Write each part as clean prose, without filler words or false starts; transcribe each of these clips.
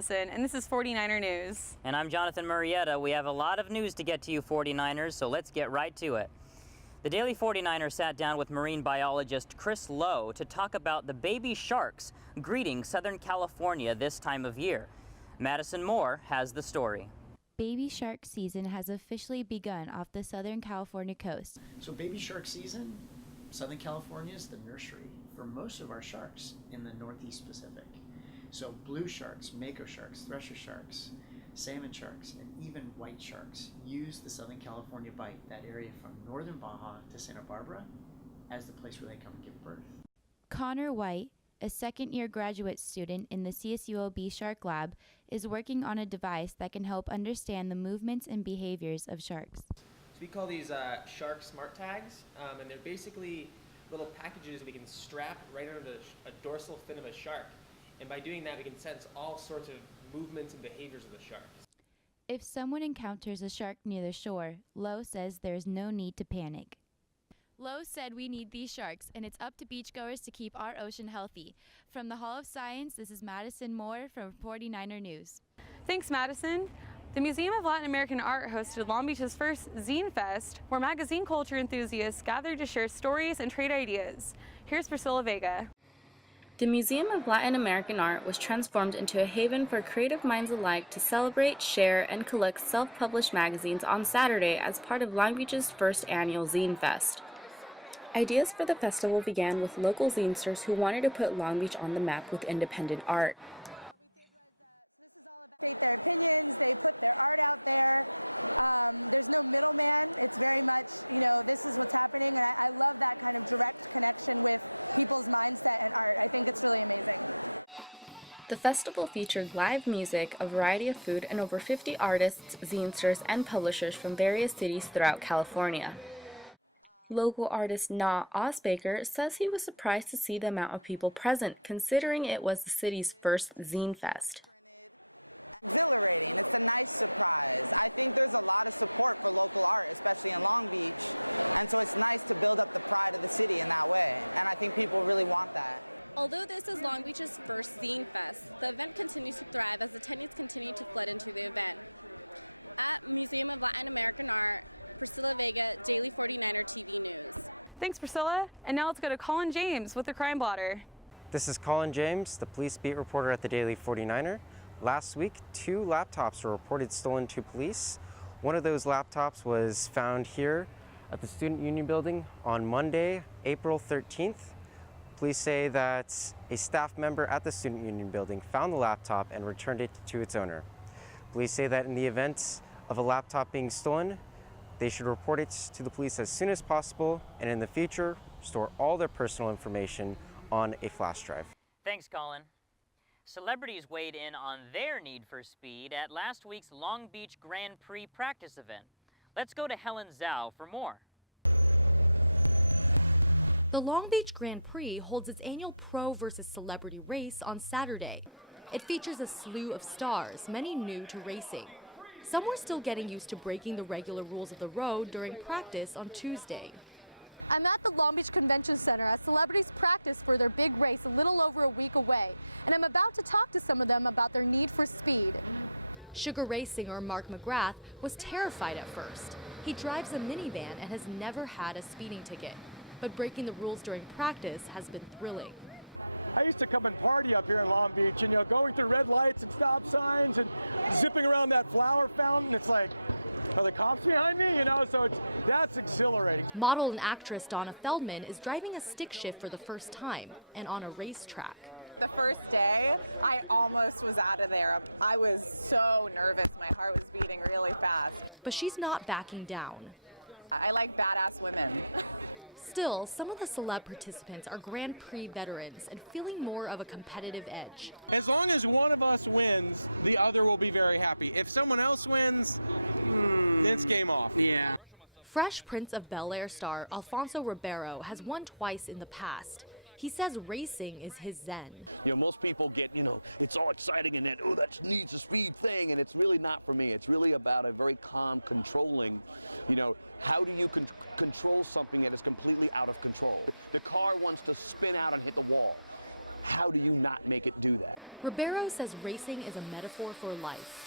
Madison, and this is 49er News. And I'm Jonathan Murrieta. We have a lot of news to get to you 49ers, so let's get right to it. The Daily 49er sat down with marine biologist Chris Lowe to talk about the baby sharks greeting Southern California this time of year. Madison Moore has the story. Baby shark season has officially begun off the Southern California coast. So baby shark season, Southern California is the nursery for most of our sharks in the Northeast Pacific. So blue sharks, mako sharks, thresher sharks, salmon sharks, and even white sharks use the Southern California bight, that area from northern Baja to Santa Barbara, as the place where they come and give birth. Connor White, a second-year graduate student in the CSUOB Shark Lab, is working on a device that can help understand the movements and behaviors of sharks. So we call these shark smart tags, and they're basically little packages we can strap right under a dorsal fin of a shark. And by doing that, we can sense all sorts of movements and behaviors of the shark. If someone encounters a shark near the shore, Lowe says there is no need to panic. Lowe said we need these sharks, and it's up to beachgoers to keep our ocean healthy. From the Hall of Science, this is Madison Moore from 49er News. Thanks, Madison. The Museum of Latin American Art hosted Long Beach's first Zine Fest, where magazine culture enthusiasts gathered to share stories and trade ideas. Here's Priscilla Vega. The Museum of Latin American Art was transformed into a haven for creative minds alike to celebrate, share, and collect self-published magazines on Saturday as part of Long Beach's first annual Zine Fest. Ideas for the festival began with local zinesters who wanted to put Long Beach on the map with independent art. State their opinions, they put their art out there. There's no middleman. It's very much, this is what's happening, and I love that kind of direct connection with people's mindset and art. I think it's really amazing. The festival featured live music, a variety of food, and over 50 artists, zinesters, and publishers from various cities throughout California. Local artist Na Osbaker says he was surprised to see the amount of people present, considering it was the city's first Zine Fest. Exhilarating. It's a nice surprise. I think there's a lot of support for local art, especially in Long Beach, and so it's nice to build up the pride of the city in that way, and I think people really want that. Although this is Long Beach's first Zine Fest, the event continues to thrive as attendees continue to flood into the event. At Museum of Latin American Art, Priscilla Vega, Daily 49er TV News. Thanks, Priscilla. And now let's go to Colin James with the Crime Blotter. This is Colin James, the police beat reporter at the Daily 49er. Last week, 2 laptops were reported stolen to police. One of those laptops was found here at the Student Union building on Monday, April 13th. Police say that a staff member at the Student Union building found the laptop and returned it to its owner. Police say that in the event of a laptop being stolen, they should report it to the police as soon as possible, and in the future, store all their personal information on a flash drive. Thanks, Colin. Celebrities weighed in on their need for speed at last week's Long Beach Grand Prix practice event. Let's go to Helen Zhao for more. The Long Beach Grand Prix holds its annual pro versus celebrity race on Saturday. It features a slew of stars, many new to racing. Some were still getting used to breaking the regular rules of the road during practice on Tuesday. I'm at the Long Beach Convention Center as celebrities practice for their big race a little over a week away, and I'm about to talk to some of them about their need for speed. Sugar Ray singer Mark McGrath was terrified at first. He drives a minivan and has never had a speeding ticket, but breaking the rules during practice has been thrilling. I used to come and party up here in Long Beach, and going through red lights and stop signs and zipping around that flower fountain. It's like, are the cops behind me? So that's exhilarating. Model and actress Donna Feldman is driving a stick shift for the first time and on a racetrack. The first day, I almost was out of there. I was so nervous. My heart was beating really fast. But she's not backing down. I like badass women. Still, some of the celeb participants are Grand Prix veterans and feeling more of a competitive edge. As long as one of us wins, the other will be very happy. If someone else wins, then it's game off. Yeah. Fresh Prince of Bel-Air star Alfonso Ribeiro has won twice in the past. He says racing is his zen. Most people get, it's all exciting and then, that needs a speed thing, and it's really not for me. It's really about a very calm, controlling, how do you control something that is completely out of control? The car wants to spin out and hit the wall. How do you not make it do that? Ribeiro says racing is a metaphor for life.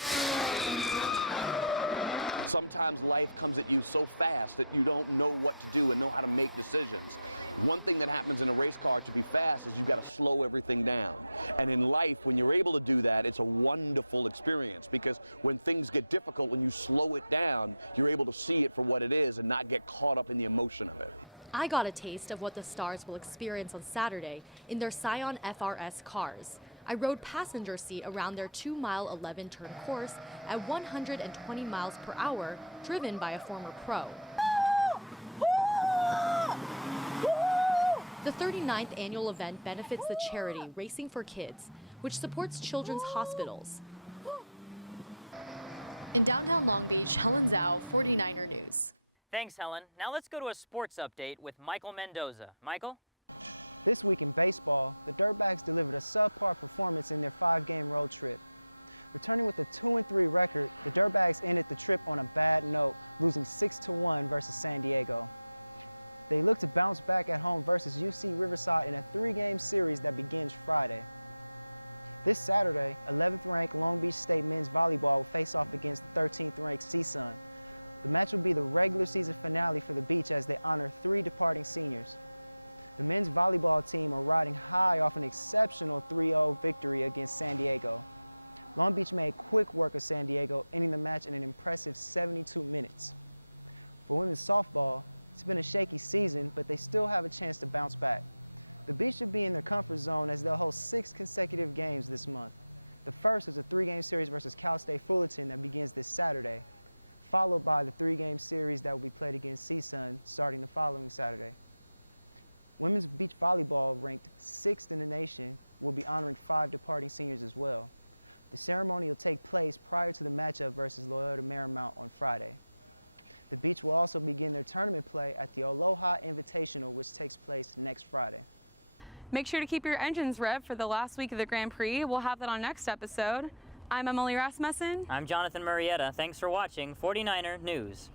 Sometimes life comes at you so fast that you don't know what to do and know how to make decisions. One thing that happens in a race car to be fast is you've got to slow everything down. And in life, when you're able to do that, it's a wonderful experience, because when things get difficult, when you slow it down, you're able to see it for what it is and not get caught up in the emotion of it. I got a taste of what the stars will experience on Saturday in their Scion FRS cars. I rode passenger seat around their 2-mile 11-turn course at 120 miles per hour, driven by a former pro. The 39th annual event benefits the charity Racing for Kids, which supports children's hospitals. In downtown Long Beach, Helen Zhao, 49er News. Thanks, Helen. Now let's go to a sports update with Michael Mendoza. Michael? This week in baseball, the Dirtbags delivered a subpar performance in their 5-game road trip. Returning with a 2-3 record, the Dirtbags ended the trip on a bad note, losing 6-1 versus San Diego. They look to bounce back at home versus UC Riverside in a 3-game series that begins Friday. This Saturday, 11th-ranked Long Beach State men's volleyball will face off against 13th-ranked CSUN. The match will be the regular season finale for the Beach as they honor 3 departing seniors. The men's volleyball team are riding high off an exceptional 3-0 victory against San Diego. Long Beach made quick work of San Diego, ending the match in an impressive 72 minutes. For women's softball, it's been a shaky season, but they still have a chance to bounce back. The Beach should be in their comfort zone as they'll host 6 consecutive games this month. The first is a 3-game series versus Cal State Fullerton that begins this Saturday, followed by the 3-game series that will be played against CSUN starting the following Saturday. Women's beach volleyball, ranked 6th in the nation, will be honoring 5 departing seniors as well. The ceremony will take place prior to the matchup versus Loyola Marymount on Friday. The Beach will also begin their tournament play at the Aloha Invitational, which takes place next Friday. Make sure to keep your engines revved for the last week of the Grand Prix. We'll have that on next episode. I'm Emily Rasmussen. I'm Jonathan Murrieta. Thanks for watching 49er News.